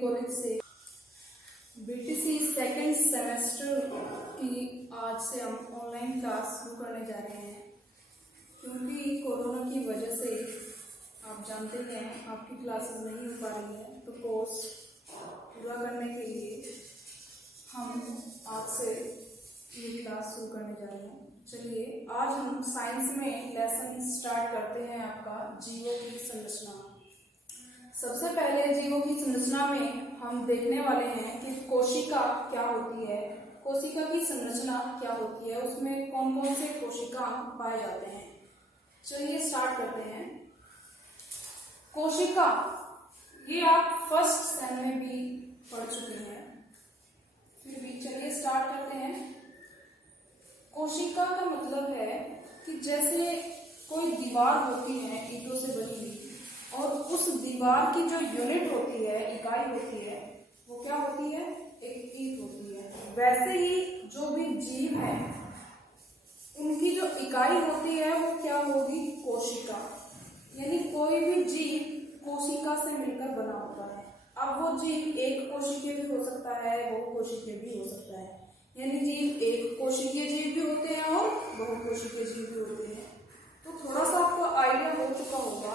College से BTC second semester की आज से हम ऑनलाइन क्लास शुरू करने जा रहे हैं। क्योंकि कोरोना की वजह से आप जानते हैं आपकी क्लासेस नहीं हो पा रही है, तो कोर्स पूरा करने के लिए हम आज से ये क्लास शुरू करने जा रहे हैं। चलिए आज हम साइंस में लेसन स्टार्ट करते हैं आपका जीवों की संरचना। सबसे पहले जीवों की संरचना में हम देखने वाले हैं कि कोशिका क्या होती है, कोशिका की संरचना क्या होती है, उसमें कौन कौन से कोशिका पाए जाते हैं। चलिए स्टार्ट करते हैं। कोशिका, ये आप फर्स्ट सेम में भी पढ़ चुके हैं, फिर भी चलिए स्टार्ट करते हैं। कोशिका का मतलब है कि जैसे कोई दीवार होती है ईंटों से बनी हुई, और उस दीवार की जो यूनिट होती है, इकाई होती है, वो क्या होती है, एक ईंट होती है। वैसे ही जो भी जीव है उनकी जो इकाई होती है वो क्या होगी, कोशिका। यानी कोई भी जीव कोशिका से मिलकर बना होता है। अब वो जीव एक कोशिकीय भी हो सकता है, बहु कोशिकीय भी हो सकता है। यानी जीव एक कोशिकीय जीव भी होते हैं और बहु कोशिकीय जीव भी होते हैं। तो थोड़ा सा आपको आइडिया हो चुका होगा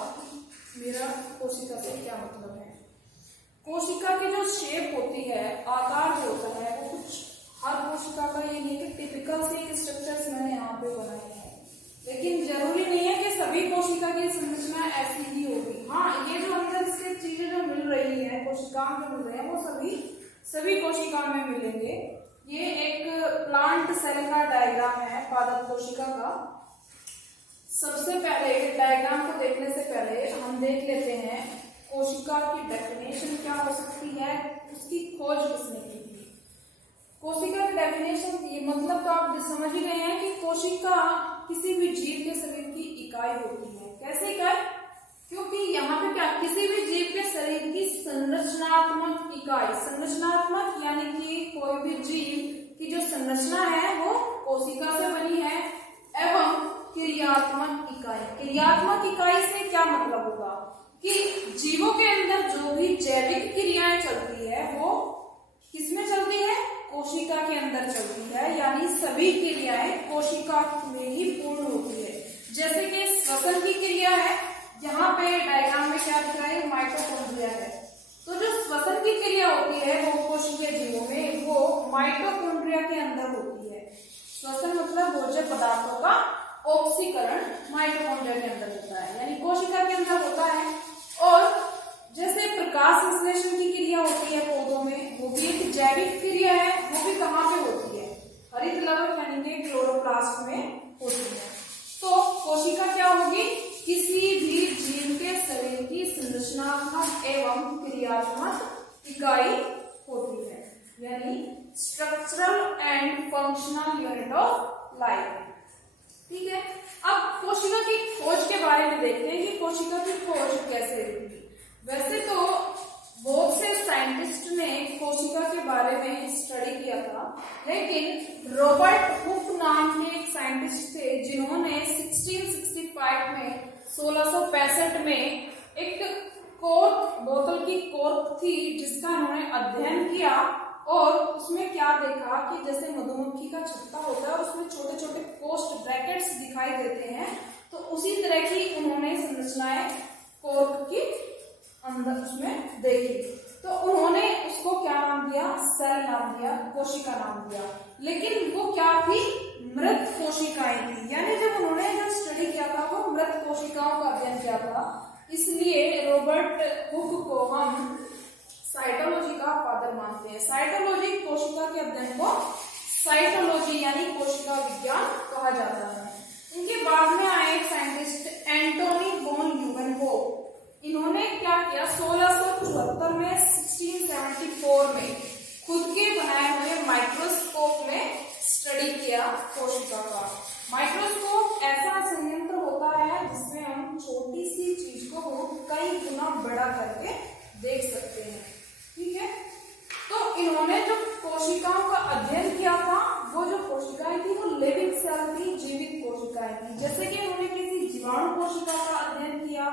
मेरा कोशिका से क्या मतलब है। कोशिका की जो शेप होती है, आकार जो होता है, वो कुछ हर कोशिका का ये नहीं कि टिपिकल से एक स्ट्रक्चर्स मैंने यहाँ पे बनाए हैं, लेकिन जरूरी नहीं है कि सभी कोशिका की संरचना ऐसी ही होगी। हाँ, ये जो अंदर से चीजें जो मिल रही है, कोशिकाएं जो मिल रहे हैं, वो सभी कोशिका में मिलेंगे। ये एक प्लांट सेल का डायग्राम है पादप कोशिका का। सबसे पहले डायग्राम को देखने से पहले हम देख लेते हैं कोशिका की डेफिनेशन क्या हो सकती है, उसकी खोज किसने की थी। कोशिका की डेफिनेशन की मतलब तो आप समझ ही गए हैं कि कोशिका किसी भी जीव के शरीर की इकाई होती है। कैसे इकाई? क्योंकि यहाँ पे क्या, किसी भी जीव के शरीर की संरचनात्मक इकाई, संरचनात्मक यानी कि कोई भी जीव की जो संरचना है वो कोशिका से बनी है। एवं क्रियात्मक इकाई, क्रियात्मक इकाई से क्या मतलब होगा कि जीवों के अंदर जो भी जैविक क्रियाएं चलती है वो किसमें चलती है, कोशिका के अंदर चलती है। यानी सभी क्रियाएं कोशिका में ही पूर्ण होती है। जैसे कि श्वसन की क्रिया है, यहाँ पे डायग्राम में क्या दिख रहा है, माइटोकॉन्ड्रिया है। तो जो श्वसन की क्रिया होती है वो कोशिकीय जीवों में वो माइटोकॉन्ड्रिया के अंदर होती है। श्वसन मतलब भोज्य पदार्थों का ऑक्सीकरण माइटोकॉन्ड्रिया के अंदर होता है, यानी कोशिका के अंदर होता है। और जैसे प्रकाश संश्लेषण की क्रिया होती है पौधों में, वो भी एक जैविक क्रिया है, वो भी कहाँ पे होती है, हरित लवक यानी कि क्लोरोप्लास्ट में होती है। तो कोशिका क्या होगी, किसी भी जीव के शरीर की संरचनात्मक एवं क्रियात्मक इकाई होती है, यानी structural and functional unit of life. ठीक है, अब कोशिका की खोज के बारे में देखते हैं कि कोशिका की खोज कैसे हुई। वैसे तो बहुत से साइंटिस्ट ने कोशिका के बारे में स्टडी किया था, लेकिन रॉबर्ट हुक नाम के एक साइंटिस्ट थे जिन्होंने 1665 में 1665 में एक कॉर्क, बोतल की कॉर्क थी जिसका उन्होंने अध्ययन किया, और उसमें क्या देखा कि जैसे मधुमक्खी का छत्ता होता है उसमें छोटे छोटे पोस्ट ब्रैकेट्स दिखाई देते हैं, तो उसी तरह की उन्होंने संरचनाएं कॉर्क की अंदर उसमें देखी। तो उन्होंने उसको क्या नाम दिया, सेल नाम दिया, कोशिका नाम दिया। लेकिन वो क्या थी, मृत कोशिकाएं थी। यानी जब उन्होंने जो स्टडी किया था वो मृत कोशिकाओं का अध्ययन किया था, इसलिए रॉबर्ट हुक को हम साइटोलॉजी का फादर मानते हैं। साइटोलॉजी, कोशिका के अध्ययन को साइटोलॉजी यानी कोशिका विज्ञान कहा जाता है। इनके बाद में आए साइंटिस्ट एंटोनी वॉन ल्यूवेनहोफ। इन्होंने क्या किया, 1674 में 1674 में खुद के बनाए हुए माइक्रोस्कोप में स्टडी किया कोशिका का। माइक्रोस्कोप ऐसा संयंत्र होता है जिसमें हम छोटी सी चीज को कई गुना बड़ा करके देख सकते हैं। ठीक है, तो इन्होंने जो कोशिकाओं का अध्ययन किया था, वो जो कोशिकाएं थी वो लिविंग सेल थी, जीवित कोशिकाएं थी। जैसे कि उन्होंने किसी जीवाणु कोशिका का अध्ययन किया,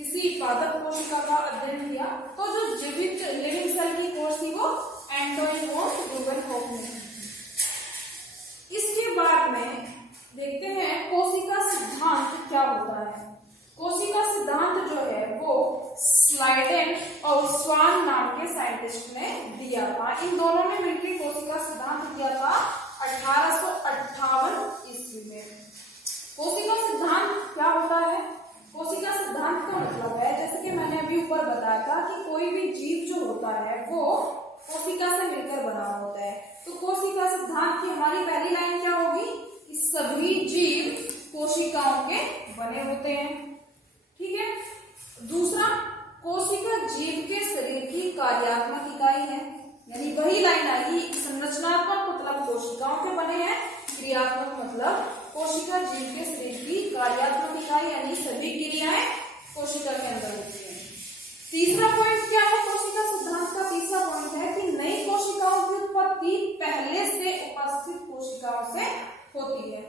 किसी पादप कोशिका का अध्ययन किया, तो जो जीवित लिविंग सेल की खोज थी वो एंटोनी वॉन ल्यूवेनहॉफ ने की। इसके बाद में देखते हैं कोशिका सिद्धांत क्या होता है। कोशिका सिद्धांत जो है वो स्लाइडेन और स्वान नाम के साइंटिस्ट ने दिया था। इन दोनों ने मिलकर कोशिका सिद्धांत दिया था 1858 ईस्वी में। कोशिका सिद्धांत क्या होता है? कोशिका सिद्धांत का मतलब है, जैसे कि मैंने अभी ऊपर बताया था कि कोई भी जीव जो होता है वो कोशिका से मिलकर बना होता है। तो कोशिका सिद्धांत की हमारी पहली लाइन क्या होगी कि सभी जीव कोशिकाओं के बने होते हैं। ठीक है। दूसरा, कोशिका जीव के शरीर की कार्यात्मक इकाई है, यानी वही लाइन आई। संरचनात्मक मतलब कोशिकाओं के बने हैं, क्रियात्मक मतलब कोशिका जीव के शरीर की कार्यात्मक इकाई, यानी सभी क्रियाएं कोशिका के अंदर होती हैं। तीसरा पॉइंट क्या है कोशिका सिद्धांत का? तीसरा पॉइंट है कि नई कोशिकाओं की उत्पत्ति पहले से उपस्थित कोशिकाओं से होती है।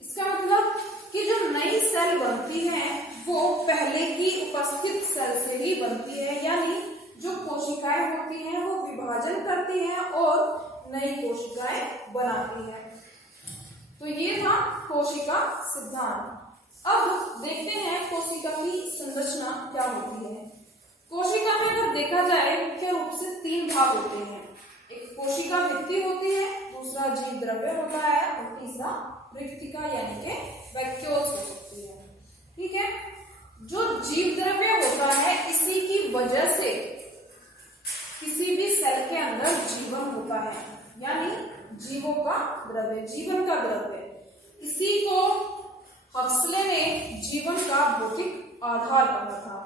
इसका मतलब कि जो नई सेल बनती है वो पहले की उपस्थित सेल से ही बनती है, यानी जो कोशिकाएं होती हैं वो विभाजन करती हैं और नई कोशिकाएं बनाती हैं। तो ये था कोशिका सिद्धांत। अब देखते हैं कोशिका की संरचना क्या होती है। कोशिका में अगर देखा जाए मुख्य रूप से 3 भाग होते हैं। एक कोशिका भित्ति होती है, दूसरा जीव द्रव्य होता है और तीसरा मृत्तिका यानी कि वैक्यूल्स हो सकती है। ठीक है। जो जीव द्रव्य होता है इसी की वजह से किसी भी सेल के अंदर जीवन होता है, यानी जीवों का द्रव्य, जीवन का द्रव्य। इसी को हक्सले ने जीवन का भौतिक आधार कहा था।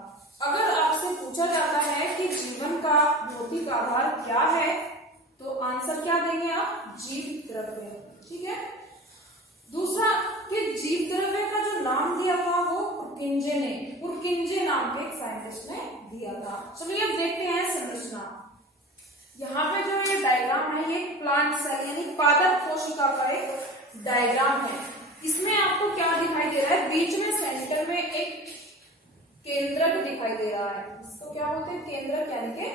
अगर आपसे पूछा जाता है कि जीवन का भौतिक आधार क्या है तो आंसर क्या देंगे आप? जीव द्रव्य। ठीक है। दूसरा कि जीव द्रव्य का जो नाम दिया था वो पुरकिंजे नाम के एक साइंटिस्ट ने दिया था। चलिए अब देखते हैं संरचना। यहाँ पे जो ये डायग्राम है ये प्लांट सेल यानी पादप कोशिका का एक डायग्राम है। इसमें आपको क्या दिखाई दे रहा है? बीच में सेंटर में एक केंद्रक दिखाई दे रहा है। इसको क्या बोलते हैं? केंद्रक यानी कि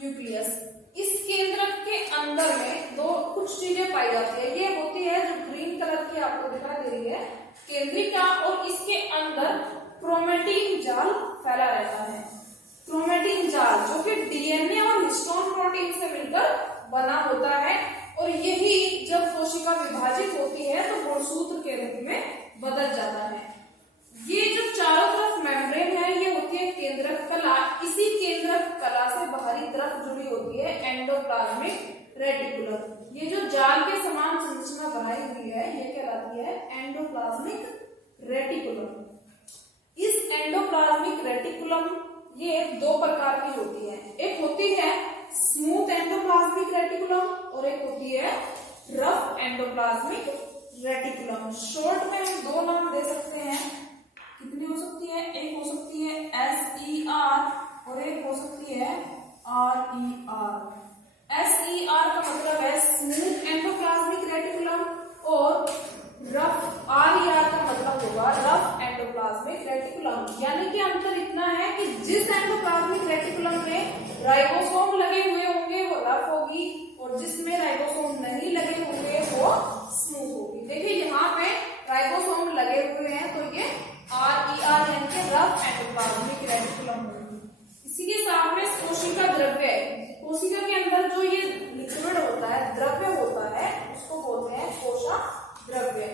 न्यूक्लियस। इस केंद्रक के अंदर में कुछ चीजें पाई जाती है। ये होती है जो ग्रीन कलर की आपको दिखाई दे रही है केंद्रिका, और इसके अंदर क्रोमेटिन जाल फैला रहता है। क्रोमेटिन जाल जो कि डीएनए और हिस्टोन प्रोटीन से मिलकर बना होता है, और यही जब कोशिका विभाजित होती है तो गुणसूत्र के रूप में बदल जाता है। ये जो चारों तरफ मेम्ब्रेन है ये होती है केंद्रक कला। इसी केंद्रक कला से बाहरी तरफ जुड़ी होती है एंडोप्लाज्मिक रेटिकुलम। ये जो जाल के समान संरचना बनाई हुई है ये कहलाती है एंडोप्लाज्मिक रेटिकुलम। इस एंडोप्लाज्मिक रेटिकुलम ये 2 प्रकार की होती है। एक होती है स्मूथ एंडोप्लाज्मिक रेटिकुलम और एक होती है रफ एंडोप्लाज्मिक रेटिकुलम। शॉर्ट में हम 2 नाम दे सकते हैं। कितनी हो सकती है? एक हो सकती है SER और एक हो सकती है RER। SER का मतलब है स्मूथ एंडोप्लाज्मिक रेटिकुलम और RER का मतलब होगा रफ एंडोप्लाज्मिक रेटिकुलम। यानी कि अंतर इतना है कि जिस एंडोप्लाज्मिक रेटिकुलम में राइबोसोम लगे हुए होंगे वो रफ होगी और जिसमें राइबोसोम नहीं लगे होंगे वो स्मूथ होगी। देखिए यहाँ पे राइबोसोम लगे हुए हैं तो ये RER यानी कि रफ एंडोप्लाज्मिक रेटिकुलम होगी। इसी के साथ में कोशिका द्रव्य, कोशिका के अंदर जो ये लिक्विड होता है, द्रव्य होता है, उसको बोलते हैं कोशा द्रव्य।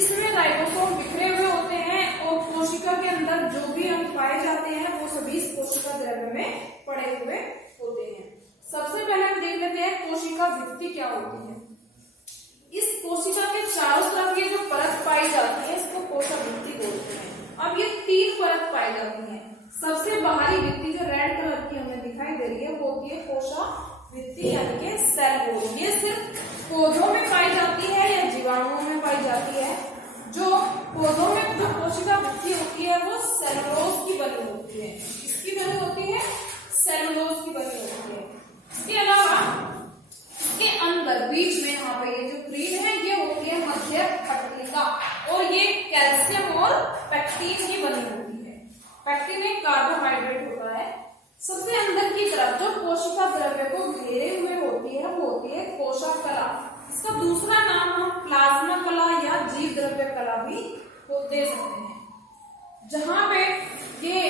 इसमें राइबोसोम बिखरे हुए होते हैं और कोशिका के अंदर जो भी अंग पाए जाते हैं वो सभी इस कोशिका द्रव्य में पड़े हुए होते हैं। सबसे पहले हम देख लेते हैं कोशिका भित्ति क्या होती है। इस कोशिका के चारों तरफ ये जो परत पाई जाती है इसको कोशा भित्ति बोलते हैं। अब ये 3 परत पाई जाती है। सबसे बाहरी भित्ति जो रेड कलर की हमें दिखाई दे रही है वो होती है कोशा भित्ति यानी कि सेल वॉल। ये सिर्फ पौधों में पाई जाती है या जीवाणुओं में पाई जाती है। जो पौधों में जो कोशिका भित्ति होती है वो सेलुलोज की बनी होती है। इसकी बनी होती है सेलुलोज की बनी होती है। इसके अलावा इसके अंदर बीच में यहाँ पे ये जो ग्रीन है ये होती है मध्य पटलिका और ये कैल्शियम और पेक्टिन की बनी होती है। पैक्टिन एक कार्बोहाइड्रेट होता है। सबसे अंदर की तरफ जो कोशिका द्रव्य को घेरे हुए होती है वो होती है कोशिका कला। इसका दूसरा नाम हम प्लाज्मा कला या जीव द्रव्य कला भी दे सकते हैं। जहां पे ये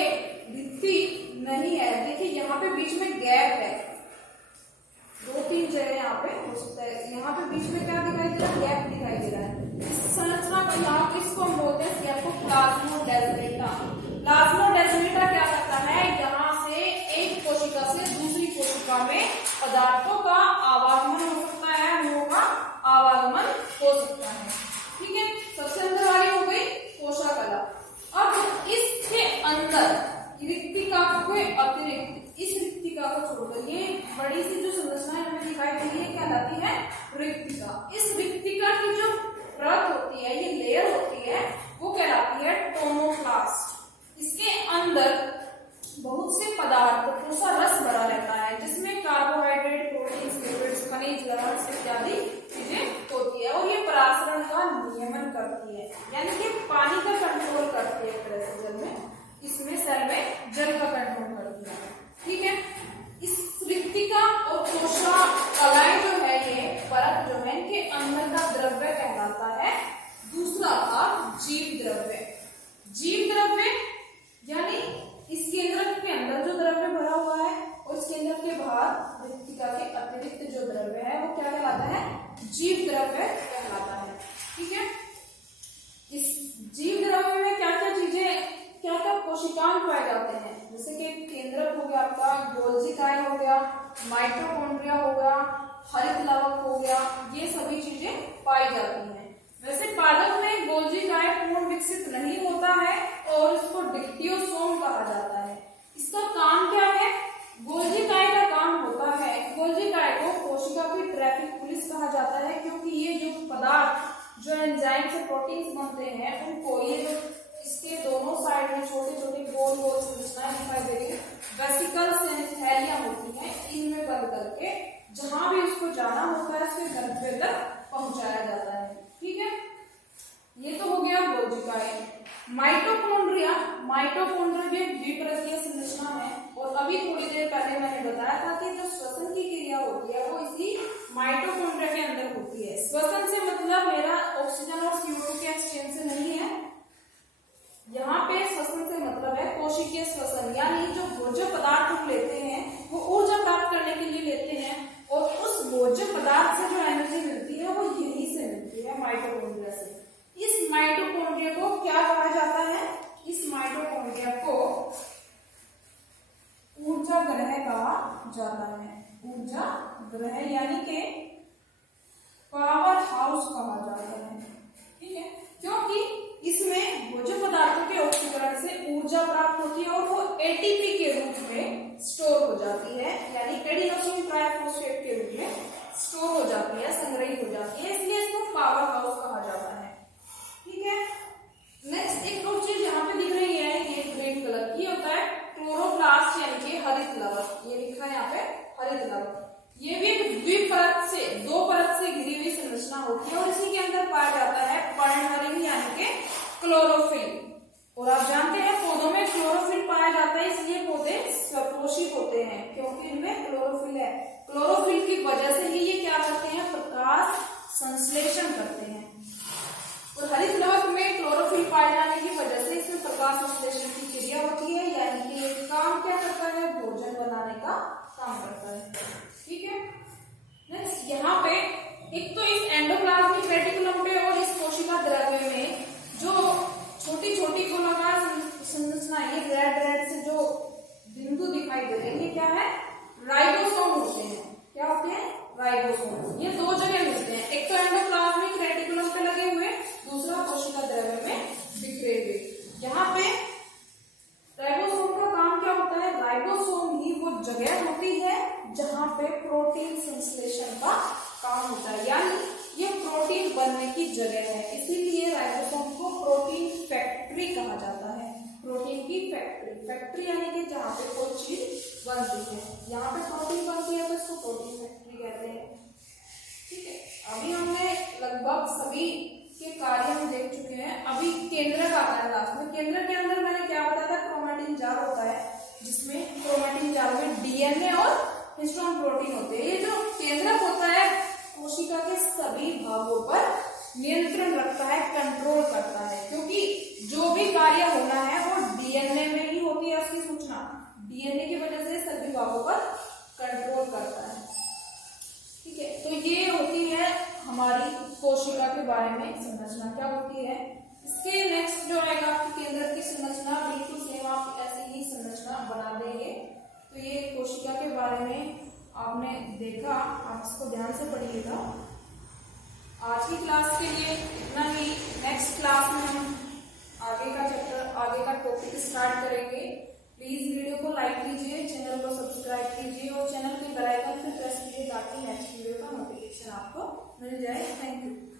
भित्ति नहीं है, देखिए यहाँ पे बीच में गैप है, 2-3 जगह यहाँ पे हो सकता है। यहाँ पे बीच में क्या दिखाई दे रहा है, गैप दिखाई दे रहा है। इस संरचना का नाम इसको हम बोलते हैं गैप को प्लाज्मोडेस्माटा। प्लाज्मोडेस्माटा क्या करता है, यहाँ से एक कोशिका से दूसरी कोशिका में पदार्थों का आवागमन हो सकता है, अणुओं का आवागमन हो सकता है। ठीक है, सबसे अंदर वाली हो गई कोशिका कला। अब इसके अंदर रिक्तिका के अतिरिक्त, इस रिक्तिका को छोड़कर ये बड़ी सी जो संरचना हमें दिखाई दे रही है कहलाती है रिक्तिका। इस रिक्तिका की जो परत होती है, ये लेयर होती है, वो कहलाती है टोमोप्लास्ट। इसके अंदर बहुत से पदार्थों सा रस भरा रहता है, जिसमें कार्बोहाइड्रेट, प्रोटीन, लिपिड्स, खनिज, लवण इत्यादि चीजें होती है, और ये परासरण का नियमन करती है, यानी कि पानी का कंट्रोल करती है एक तरह से जल में। इसमें सेल में जल का कंट्रोल करती है। ठीक है, इस रिक्तिका और कोशिका कलाएं जो है, ये परत जो है, इनके अंदर का द्रव्य कहलाता है दूसरा भाग जीव द्रव्य। जीव द्रव्य यानी इस केंद्र के अंदर जो द्रव्य भरा हुआ है और इस केंद्र के बाहर रिक्तिका के अतिरिक्त जो द्रव्य है वो क्या कहलाता है, जीव द्रव्य कहलाता है। ठीक है, इस जीव द्रव्य में क्या क्या चीजें, क्या क्या कोशिकांग पाए जाते हैं, जैसे कि केंद्रक हो गया आपका, गोल्जी काय हो गया, माइटोकॉन्ड्रिया हो गया, हरित लवक हो गया, ये सभी चीजें पाई जाती हैं। वैसे पादप में गोल्जी काय पूर्ण विकसित नहीं होता है और इसको डिक्टियोसोम कहा जाता है। इसका काम क्या है, गोल्जी काय का काम होता है, गोल्जी काय को कोशिका की ट्रैफिक पुलिस कहा जाता है, क्योंकि ये जो पदार्थ जो एंजाइम से प्रोटीन्स बनते हैं उनको, ये जो इसके दोनों साइड में छोटे छोटे गोल गोल संरचनाएं दिखाई दे रही है, वेसिकल्स यानी थैलियां होती हैं, इनमें बंद करके जहां भी उसको जाना होता है उसके गंतव्य तक पहुंचाया जाता है। ठीक है, ये तो हो गया गोल्जी काय। माइटोकॉन्ड्रिया, माइटोकॉन्ड्रिया भी एक द्विपरकीय संरचना है, और अभी थोड़ी देर पहले मैंने बताया था कि जो श्वसन की क्रिया होती है वो इसी माइटोकॉन्ड्रिया के अंदर होती है। श्वसन से मतलब मेरा ऑक्सीजन और CO2 के एक्सचेंज से नहीं है, यहाँ पे श्वसन से मतलब है कोशिकीय श्वसन, यानी जो भोज्य पदार्थ हम लेते हैं वो ऊर्जा प्राप्त करने के लिए लेते हैं, और उस भोज्य पदार्थ से जो एनर्जी मिलती है वो यहीं से मिलती है, माइटोकॉन्ड्रिया से। इस माइटोकॉन्ड्रिया को क्या कहा जाता है, इस माइटोकॉन्ड्रिया को ऊर्जा ग्रह कहा जाता है। ऊर्जा ग्रह यानी कि पावर हाउस कहा जाता है। ठीक है, क्योंकि इसमें भोज्य पदार्थों के ऑक्सीकरण से ऊर्जा प्राप्त होती है और वो एटीपी के रूप में स्टोर हो जाती है, यानी एडिनोसिन ट्राइफॉस्फेट के रूप में स्टोर हो जाती है, संग्रहित हो जाती है, इसलिए इसको पावर हाउस कहा जाता है। ठीक है, नेक्स्ट एक और चीज यहाँ पे दिख रही है, ये ग्रीन कलर की होता है क्लोरोप्लास्ट यानी कि हरित लवक, ये लिखा है यहाँ पे हरित लवक। ये भी एक द्विपरत से, 2 परत से घिरी हुई संरचना होती है, और इसी के अंदर पाया जाता है पर्णहरित यानी कि क्लोरोफिल। और आप जानते हैं पौधों में क्लोरोफिल पाया जाता है, इसलिए पौधे स्वपोषित होते हैं, क्योंकि इनमें क्लोरोफिल है। क्लोरोफिल की वजह से ही ये क्या करते हैं, प्रकाश संश्लेषण करते हैं। और हरित लवक में क्लोरोफिल पाए जाने की वजह से इसमें प्रकाश संश्लेषण की क्रिया होती है, यानी कि ये काम क्या करता है, भोजन बनाने का काम करता है। ठीक है, नेक्स्ट यहाँ पे एक तो इस एंडोप्लाज्मिक रेटिकुलम पे और इस कोशिका द्रव्य में जो छोटी छोटी गोलाकार संरचना, ये रेड से जो बिंदु दिखाई दे रहे हैं, ये क्या है, राइबोसोम होते हैं। क्या होते हैं, राइबोसोम। ये 2 जगह मिलते हैं, एक तो एंडोप्लाज्मिक रेटिकुलम पे लगे हुए, दूसरा कोशिका द्रव्य में बिखरे हुए। यहाँ पे राइबोसोम का काम क्या होता है, राइबोसोम ही वो जगह होती है जहां पे प्रोटीन संश्लेषण का काम होता है, यानी ये प्रोटीन बनने की जगह है, इसीलिए राइबोसोम को प्रोटीन फैक्ट्री कहा जाता है। प्रोटीन की फैक्ट्री, फैक्ट्री यानी कि जहाँ पे कोई चीज बनती है, यहाँ पे प्रोटीन बनती है तो इसको प्रोटीन फैक्ट्री कहते हैं। ठीक है, अभी हमने लगभग सभी के कार्य हम देख चुके हैं। अभी केंद्रक आता है लास्ट में। केंद्रक के अंदर मैंने क्या बताया था, क्रोमैटिन सभी भागों पर नियंत्रण रखता है, कंट्रोल करता है, क्योंकि जो भी कार्य होना है वो डीएनए में ही होती है उसकी सूचना। डीएनए की वजह से सभी भागों पर कंट्रोल करता है। ठीक है, तो ये होती है हमारी कोशिका के बारे में संरचना, क्या होती है। इसके नेक्स्ट जो रहेगा आपकी केंद्र की संरचना, बिल्कुल सेम आप ऐसी ही संरचना बना देंगे। तो ये कोशिका के बारे में आपने देखा, आप इसको ध्यान से पढ़िएगा। आज की क्लास के लिए इतना ही। नेक्स्ट क्लास में हम आगे का चैप्टर, आगे का टॉपिक स्टार्ट करेंगे। प्लीज वीडियो को लाइक कीजिए, चैनल को सब्सक्राइब कीजिए और चैनल के बेल आइकन पे प्रेस कीजिए ताकि नेक्स्ट वीडियो का नोटिफिकेशन आपको मिल जाए। Thank you.